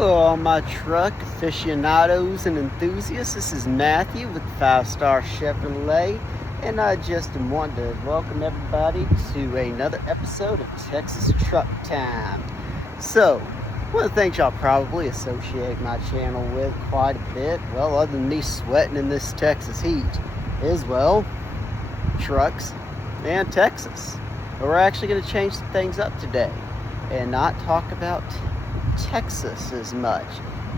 Hello, all my truck aficionados and enthusiasts. This is Matthew with 5-Star Chevrolet, and I just wanted to welcome everybody to another episode of Texas Truck Time. So, one of the things y'all probably associate my channel with quite a bit, well, other than me sweating in this Texas heat, is, well, trucks and Texas. But we're actually going to change some things up today and not talk about Texas as much.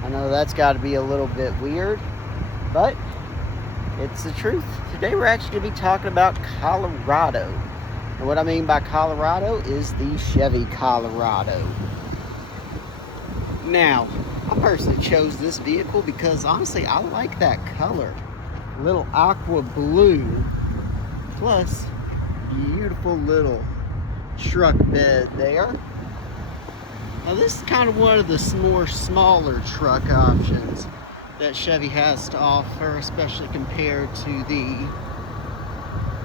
I know that's got to be a little bit weird, but it's the truth. Today we're actually going to be talking about Colorado. And what I mean by Colorado is the Chevy Colorado. Now, I personally chose this vehicle because honestly I like that color. Little aqua blue, plus beautiful little truck bed there. Now this is kind of one of the more smaller truck options that Chevy has to offer, especially compared to the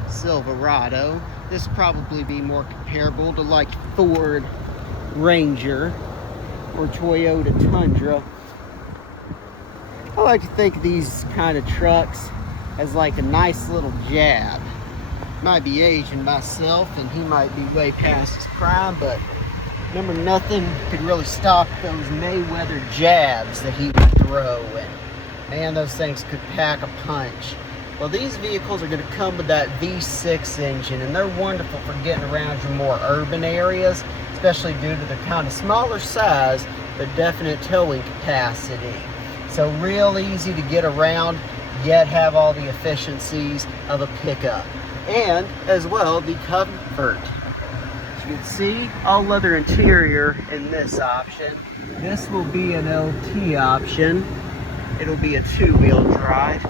Silverado. This would probably be more comparable to like Ford Ranger or Toyota Tundra. I like to think of these kind of trucks as like a nice little jab. Might be aging myself and he might be way past his prime, but remember, nothing could really stop those Mayweather jabs that he would throw, and man, those things could pack a punch. Well, these vehicles are going to come with that V6 engine, and they're wonderful for getting around your more urban areas, especially due to their kind of smaller size, but definite towing capacity. So real easy to get around, yet have all the efficiencies of a pickup. And, as well, the comfort. You can see all leather interior in this option. This will be an LT option. It'll be a 2-wheel drive.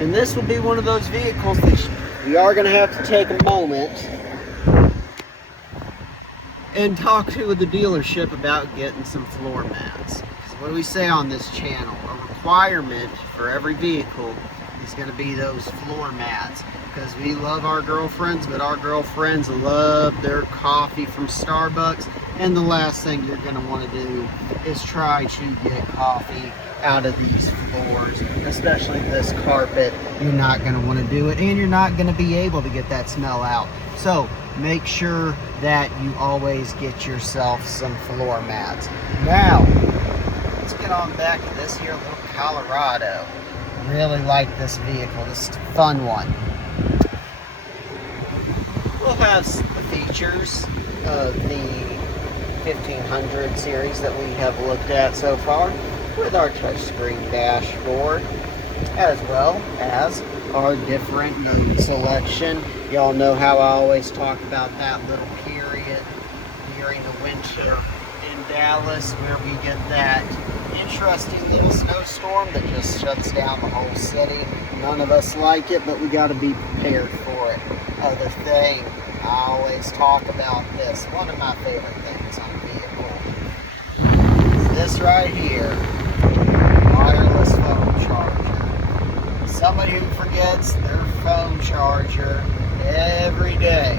And this will be one of those vehicles that we are going to have to take a moment and talk to the dealership about getting some floor mats. Because what do we say on this channel? A requirement for every vehicle is going to be those floor mats, because we love our girlfriends, but our girlfriends love their coffee from Starbucks, and the last thing you're going to want to do is try to get coffee out of these floors, especially this carpet. You're not going to want to do it, and you're not going to be able to get that smell out. So make sure that you always get yourself some floor mats. Now let's get on back to this here little Colorado. Really like this vehicle. This is a fun one. We'll have the features of the 1500 series that we have looked at so far, with our touchscreen dashboard, as well as our different mode selection. Y'all know how I always talk about that little period during the winter in Dallas where we get that interesting little snowstorm that just shuts down the whole city. None of us like it, but we got to be prepared for it. Other thing, I always talk about this. One of my favorite things on a vehicle is this right here. Wireless phone charger. Somebody who forgets their phone charger every day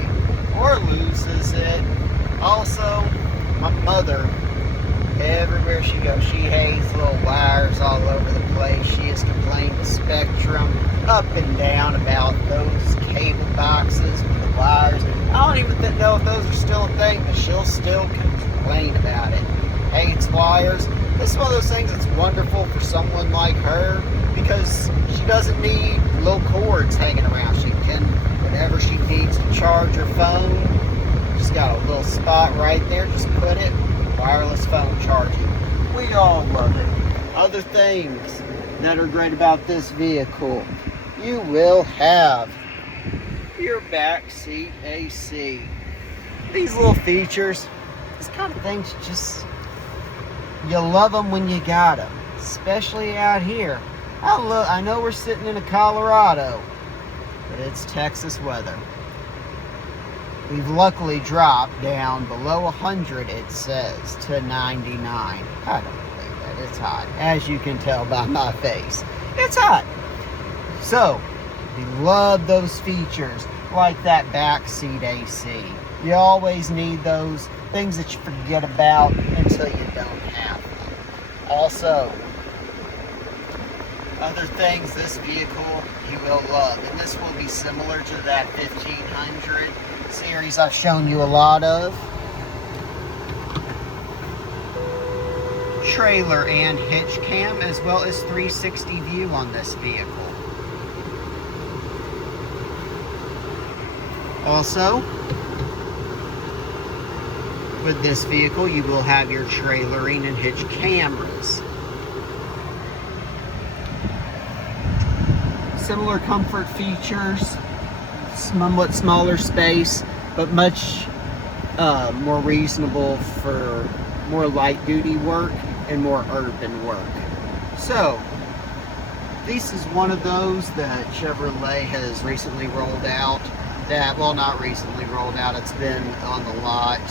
or loses it. Also, my mother, everywhere she goes, she hates little wires all over the place. She has complained to Spectrum up and down about those cable boxes with the wires. I don't even know if those are still a thing, but she'll still complain about it. Hates wires. This is one of those things that's wonderful for someone like her because she doesn't need little cords hanging around. She can, whenever she needs to charge her phone, she's got a little spot right there. Just put it. Wireless phone charging. We all love it. Other things that are great about this vehicle, you will have your back seat AC. These little features, these kind of things, you love them when you got them, especially out here. I know we're sitting in a Colorado, but it's Texas weather. We've luckily dropped down below 100, it says, to 99. I don't believe that. It's hot. As you can tell by my face. It's hot. So, we love those features. like that back seat AC. You always need those things that you forget about until you don't have them. Also, other things this vehicle you will love, and this will be similar to that 1500 series I've shown you a lot of. Trailer and hitch cam, as well as 360 view on this vehicle. Also, with this vehicle, you will have your trailering and hitch cameras. Similar comfort features, somewhat smaller space, but much more reasonable for more light duty work and more urban work. So, this is one of those that Chevrolet has recently rolled out. That, well, not recently rolled out, it's been on the lot,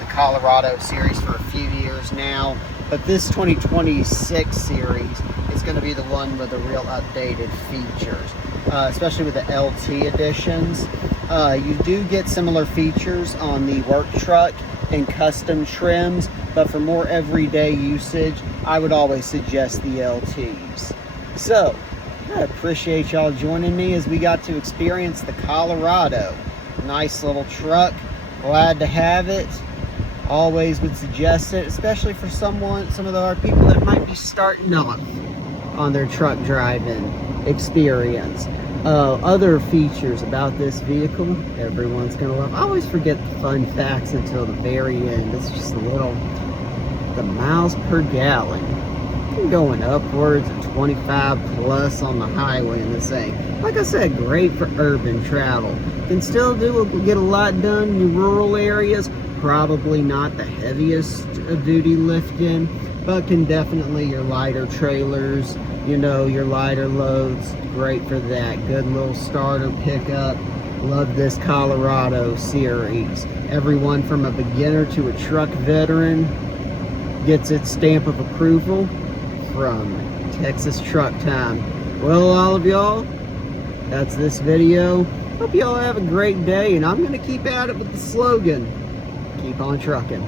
the Colorado series for a few years now. But this 2026 series is going to be the one with the real updated features, especially with the LT editions. You do get similar features on the work truck and custom trims, but for more everyday usage, I would always suggest the LTs. So, I appreciate y'all joining me as we got to experience the Colorado. Nice little truck, glad to have it. Always would suggest it, especially for some of our people that might be starting off on their truck driving experience. Other features about this vehicle, everyone's gonna love. I always forget the fun facts until the very end. It's just a little, the miles per gallon. Going upwards of 25 plus on the highway in this thing. Like I said, great for urban travel. Can still get a lot done in rural areas. Probably not the heaviest duty lifting, but can definitely your lighter trailers, you know, your lighter loads. Great for that. Good little starter pickup. Love this Colorado series. Everyone from a beginner to a truck veteran gets its stamp of approval from Texas Truck Time. Well, all of y'all, that's this video. Hope y'all have a great day, and I'm going to keep at it with the slogan, keep on trucking.